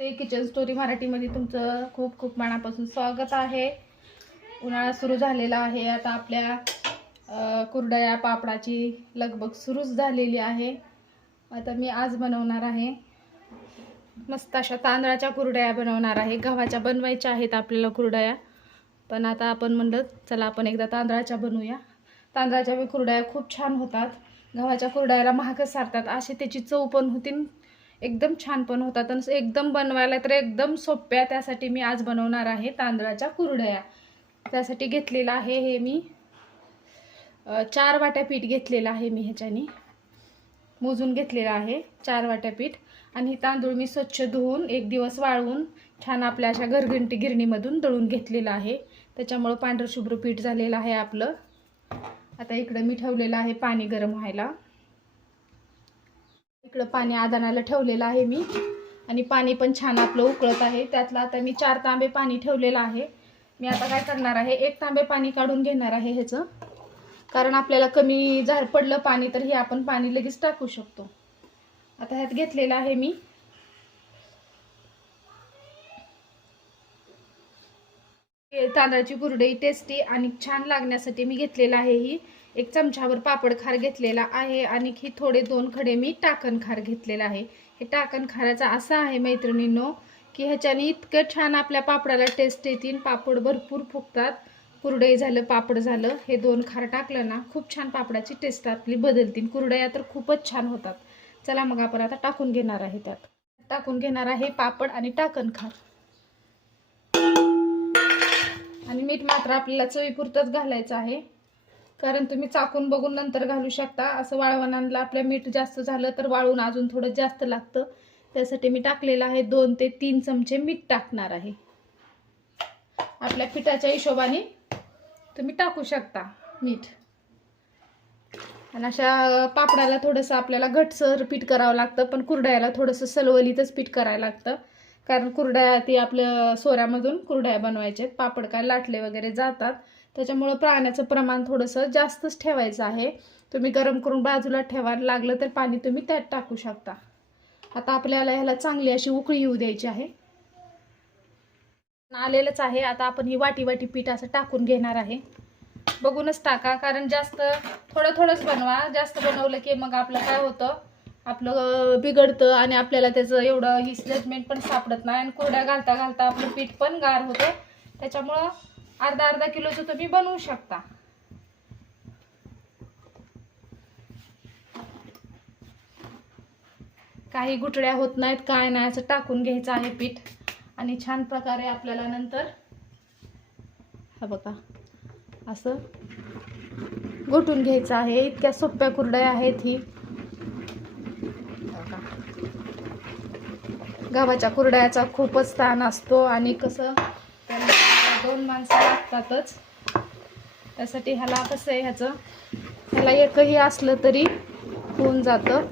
ते kitchen story मराठीमध्ये तुमचं खूप खूप मनापासून स्वागत आहे. उन्हाळा सुरू झालेला आहे. आता आपल्या कुरडया पापडाची लगबग सुरूच झालेली आहे. आता मी आज बनवणार आहे. मस्त अशा तांदळाच्या कुरडया बनवणार आहे. गव्हाच्या बनवायच्या आहेत आपल्याला कुरडया. पण आता आपण म्हणलं चला आपण एकदा तांदळाच्या बनवूया. तांदळाच्या कुरडया खूप छान होतात. गव्हाच्या कुरडयाला महागच सारतात. अशी त्याची चव पण होती. एकदम छान पण होतात. आणि एकदम बनवायला तर एकदम सोप्या त्यासाठी मी आज बनवणार आहे तांदळाच्या कुरडया. त्यासाठी घेतलेलं आहे हे मी चार वाट्या पीठ घेतलेलं आहे मी ह्याच्यानी. मोजून घेतलेलं आहे चार वाट्या पीठ. आणि तांदूळ मी स्वच्छ धुवून एक दिवस वाळवून छान आपल्या अशा घरघंटी गिरणीमधून दळून घेतलेलं आहे. त्याच्यामुळं पांढरं शुभ्र पीठ झालेलं आहे आपलं. आता इकडं मी ठेवलेलं आहे पाणी गरम व्हायला. इकडं पाणी आदानाला ठेवलेलं आहे मी. आणि पाणी पण छान आपलं उकळत आहे. त्यातलं आता मी चार तांबे पाणी ठेवलेलं आहे. मी आता काय करणार आहे? एक तांबे पाणी काढून घेणार आहे ह्याचं. कारण आपल्याला कमी झाड पडलं पाणी तर हे आपण पाणी लगेच टाकू शकतो. आता ह्यात घेतलेलं आहे मी. तांदळाची कुरडई टेस्टी आणि छान लागण्यासाठी मी घेतलेलं आहे ही. एक चमच्यावर पापड खार घेतलेला आहे आणि ही थोडे दोन खडे मी टाकण खार घेतलेला आहे. हे टाकण खाराचा असा आहे मैत्रिणींनो की ह्याच्याने इतकं छान आपल्या पापडाला टेस्ट येतील पापड भरपूर फुगतात. कुरडई झालं पापड झालं हे दोन खार टाकलं ना खूप छान पापडाची टेस्ट आपली बदलतील कुरडया तर खूपच छान होतात. चला मग आपण आता टाकून घेणार आहे त्यात. टाकून घेणार आहे पापड आणि टाकण खार. आणि मीठ मात्र आपल्याला चवीपुरतंच घालायचं आहे. कारण तुम्ही चाकून बघून नंतर घालू शकता. असं वाळवणाला आपल्या मीठ जास्त झालं तर वाळून अजून थोडं जास्त लागतं. त्यासाठी मी टाकलेलं आहे दोन ते तीन चमचे मीठ टाकणार आहे. आपल्या पिठाच्या हिशोबाने तुम्ही टाकू शकता मीठ. आणि अशा पापडाला थोडंसं आपल्याला घटसर पीठ करावं लागतं पण कुरड्याला थोडंसं सलवलीतच पीठ करायला लागतं. कारण कुरड्या ती आपल्या सोऱ्यामधून कुरड्या बनवायचे पापड काय लाटले वगैरे जातात. त्याच्यामुळं पाण्याचं प्रमाण थोडंसं जास्तच ठेवायचं आहे. तुम्ही गरम करून बाजूला ठेवा. लागलं तर पाणी तुम्ही त्यात टाकू शकता. आता आपल्याला ह्याला चांगली अशी उकळी येऊ द्यायची आहे. आलेलंच आहे. आता आपण ही वाटी वाटी पीठ असं टाकून घेणार आहे. बघूनच टाका. कारण जास्त थोडं थोडंच बनवा. जास्त बनवलं की मग आपलं काय होतं? आपलं बिघडतं आणि आपल्याला त्याचं एवढं ही जजमेंट पण सापडत नाही. आणि कोरड्या घालता घालता आपलं पीठ पण गार होतं. त्याच्यामुळं अर्धा अर्धा किलोचं तुम्ही बनवू शकता. काही गुटळ्या होत नाहीत काय नाही असं टाकून घ्यायचं आहे पीठ. आणि छान प्रकारे आपल्याला नंतर हा बघा असं घोटून घ्यायचं आहे. इतक्या सोप्या कुरड्या आहेत ही. बघा. गव्हाच्या कुरड्याचा खूपच ताण असतो आणि कसं दोन माणसं लागतातच. त्यासाठी ह्याला कसं आहे ह्याचं ह्याला एकही असलं तरी होऊन जातं.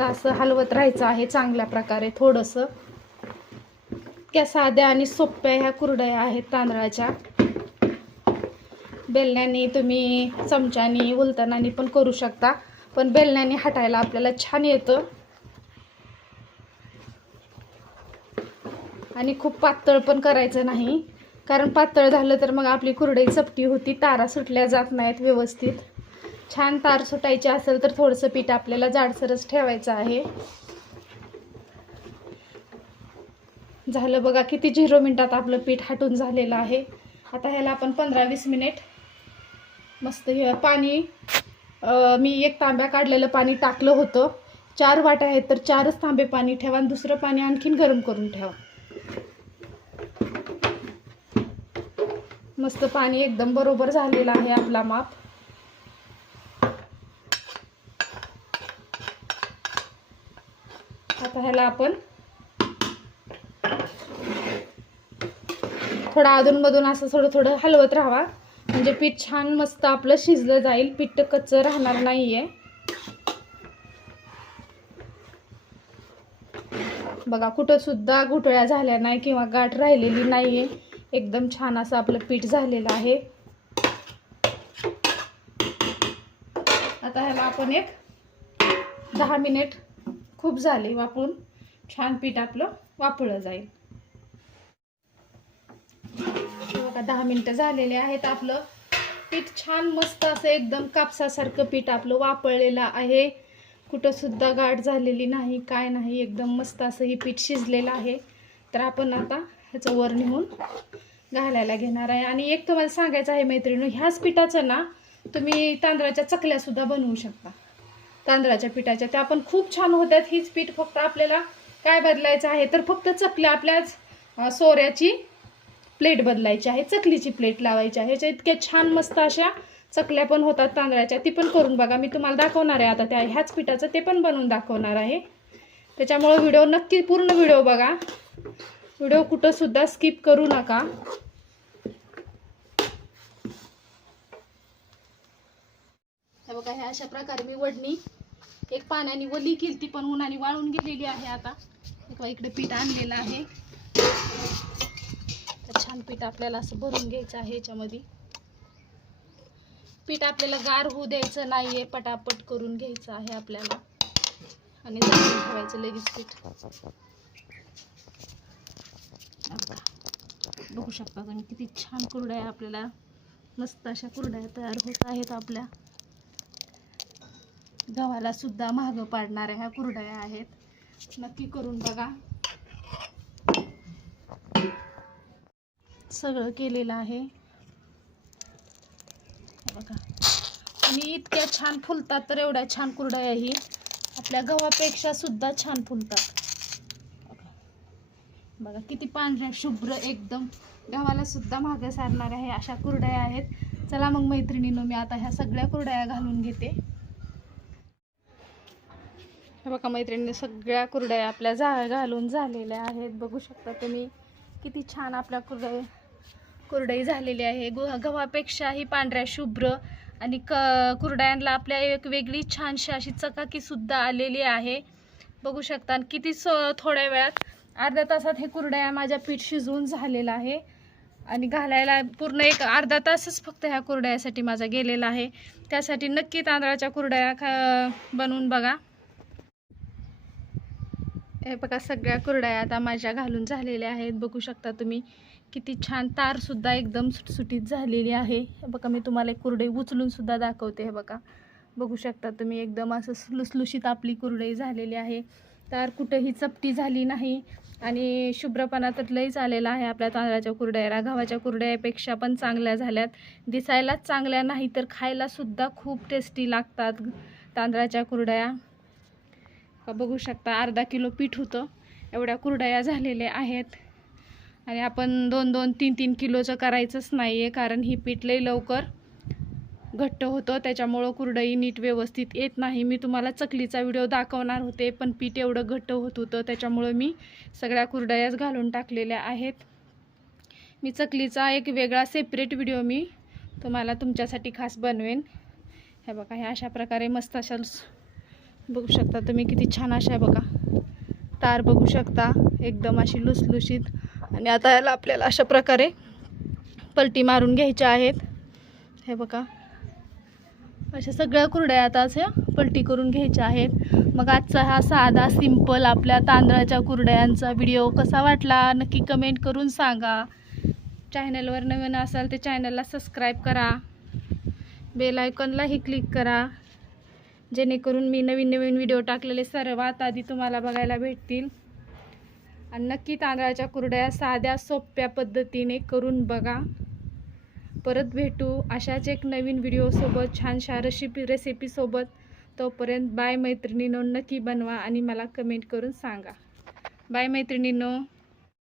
असं हलवत राहायचं आहे चांगल्या प्रकारे थोडंसं. इतक्या साध्या आणि सोप्या ह्या कुरड्या आहेत तांदळाच्या. बेलण्याने तुम्ही चमच्यानी उलतानानी पण करू शकता. पण बेलण्याने हटायला आपल्याला छान येतं. आणि खूप पातळ पण करायचं नाही. कारण पातळ झालं तर मग आपली कुरडई चपटी होती तारा सुटल्या जात नाहीत व्यवस्थित. छान तार सुटायची असेल तर थोडंसं पीठ आपल्याला जाडसरच ठेवायचं आहे. झालं बघा किती झिरो मिनटात आपलं पीठ हटून झालेलं आहे. आता ह्याला आपण पंधरा वीस मिनिट मस्त हे पाणी मी एक तांब्या काढलेलं पाणी टाकलं होतं. चार वाट्या आहेत तर चारच तांबे पाणी ठेवा आणि दुसरं पाणी आणखीन गरम करून ठेवा. मस्त पाणी एकदम बरोबर झालेलं आहे आपला माप. आता ह्याला आपण थोडं अधूनमधून असं थोडं थोडं हलवत राहावा. म्हणजे पीठ छान मस्त आपलं शिजलं जाईल. पीठ कच्चं राहणार नाही आहे बघा कुठं सुद्धा झाल्या नाही किंवा गाठ राहिलेली नाहीये. एकदम छान असं आपलं पीठ झालेलं आहे. आता ह्याला आपण एक दहा मिनिट खूप झाले वापरून. छान पीठ आपलं वापरलं जाईल हे बघा दहा मिनटं झालेले आहेत आपलं. पीठ छान मस्त असं एकदम कापसासारखं पीठ आपलं वापरलेलं आहे. कुठंसुद्धा गाठ झालेली नाही काय नाही एकदम मस्त असं हे पीठ शिजलेलं आहे. तर आपण आता ह्याचं वर नेऊन घालायला घेणार आहे. आणि एक तुम्हाला सांगायचं आहे मैत्रिणी ह्याच पिठाचं ना तुम्ही तांदळाच्या चकल्यासुद्धा बनवू शकता. तांदळाच्या पिठाच्या त्या पण खूप छान होत्यात. हीच पीठ फक्त आपल्याला काय बदलायचं आहे? तर फक्त चकल्या आपल्याच सोऱ्याची प्लेट बदलायची आहे चकलीची प्लेट लावायची आहे ह्याच्या इतक्या छान मस्त अशा चकल्या पण होतात तांदळाच्या ती पण करून बघा मी तुम्हाला दाखवणार आहे आता त्या ह्याच पिठाचं ते पण बनवून दाखवणार आहे. त्याच्यामुळं व्हिडिओ नक्की पूर्ण व्हिडिओ बघा. व्हिडिओ कुठं सुद्धा स्किप करू नका. हे बघा ह्या अशा प्रकारे मी वडणी एक पाण्याने वली केली ती पण उन्हाने वाळून गेलेली आहे आता. इकडे पीठ आणलेलं आहे. तर छान पीठ आपल्याला असं भरून घ्यायचं आहे याच्यामध्ये पीठ आपल्याला गार होऊ द्यायचं नाही आहे पटापट करून घ्यायचं आहे आपल्याला. आणि ठेवायचं लगेच पीठ. बघू शकता तुम्ही किती छान कुरड्या आपल्याला. मस्त अशा कुरड्या तयार होत आहेत आपल्या. गव्हाला सुद्धा महाग पाडणाऱ्या ह्या कुरड्या आहेत. नक्की करून बघा. सगळं केलेलं आहे. बघा. आणि इतक्या छान फुलतात तर एवढ्या छान कुरड्याही. आपल्या गव्हापेक्षा सुद्धा छान फुलतात. बघा. किती पांढऱ्या शुभ्र एकदम. गव्हाला सुद्धा मागं सारणाऱ्या आहे अशा कुरड्या आहेत. चला मग मैत्रिणीनं मी आता ह्या सगळ्या कुरड्या घालून घेते. हे बघा मैत्रिणी सगळ्या कुरड्या आपल्या जा घालून झालेल्या आहेत. बघू शकता तुम्ही किती छान आपल्या कुरड्या कुरडई झालेली आहे. गु गव्हापेक्षाही पांढऱ्या शुभ्र आणि क कुरड्यांना आपल्या एक वेगळी छानशी अशी चकाकीसुद्धा आलेली आहे. बघू शकता आणि किती स थोड्या वेळात अर्ध्या तासात हे कुरड्या माझ्या पीठ शिजवून झालेलं आहे. आणि घालायला पूर्ण एक अर्धा तासच फक्त ह्या कुरड्यासाठी माझा गेलेला आहे. त्यासाठी नक्की तांदळाच्या कुरड्या खा बनवून बघा. हे बघा सगळ्या कुरड्या आता माझ्या घालून झालेल्या आहेत. बघू शकता तुम्ही किती छान तारसुद्धा एकदम सुटसुटीत झालेली आहे. हे बघा मी तुम्हाला एक कुरडे उचलूनसुद्धा दाखवते हे बघा. बघू शकता तुम्ही एकदम असं लुसलुशीत आपली कुरडई झालेली आहे. तार कुठंही चपटी झाली नाही आणि शुभ्रपणा तर लईच आलेला आहे आपल्या तांदळाच्या कुरड्याला गव्हाच्या कुरड्यापेक्षा पण चांगल्या झाल्यात. दिसायलाच चांगल्या नाही तर खायलासुद्धा खूप टेस्टी लागतात तांदळाच्या कुरड्या. का बघू शकता अर्धा किलो पीठ होतं. एवढ्या कुरडया झालेल्या आहेत. आणि आपण दोन दोन तीन तीन किलोचं करायचंच नाही आहे कारण ही पीठ लई लवकर घट्ट होतं. त्याच्यामुळं कुरडई नीट व्यवस्थित येत नाही. मी तुम्हाला चकलीचा व्हिडिओ दाखवणार होते पण पीठ एवढं घट्ट होत होतं. त्याच्यामुळं मी सगळ्या कुरडयाच घालून टाकलेल्या आहेत. मी चकलीचा एक वेगळा सेपरेट व्हिडिओ मी तुम्हाला तुमच्यासाठी खास बनवेन. हे बघा ह्या अशा प्रकारे मस्त अशा बघू शकता तुम्ही किती छान अशा आहे बघा. तार बघू शकता एकदम अशी लुसलुशीत. आणि आता याला आपल्याला अशा प्रकारे पलटी मारून घ्यायच्या आहेत. हे बघा. अशा सगळ्या कुरड्या आता अशा पलटी करून घ्यायच्या आहेत. मग आजचा हा साधा सिंपल आपल्या तांदळाच्या कुरड्यांचा व्हिडिओ कसा वाटला? नक्की कमेंट करून सांगा. चॅनलवर नवीन असाल ते चॅनलला सबस्क्राईब करा. बेल आयकॉनलाही क्लिक करा. जेणेकरून मी नवीन नवीन व्हिडिओ टाकलेले सर्वात आधी तुम्हाला बघायला भेटतील. आणि नक्की तांदळाच्या कुरड्या साध्या सोप्या पद्धतीने करून बघा. परत भेटू अशाच एक नवीन व्हिडिओसोबत छानशा रेसिपी रेसिपीसोबत तोपर्यंत बाय मैत्रिणीनो नक्की बनवा आणि मला कमेंट करून सांगा. बाय मैत्रिणीनो.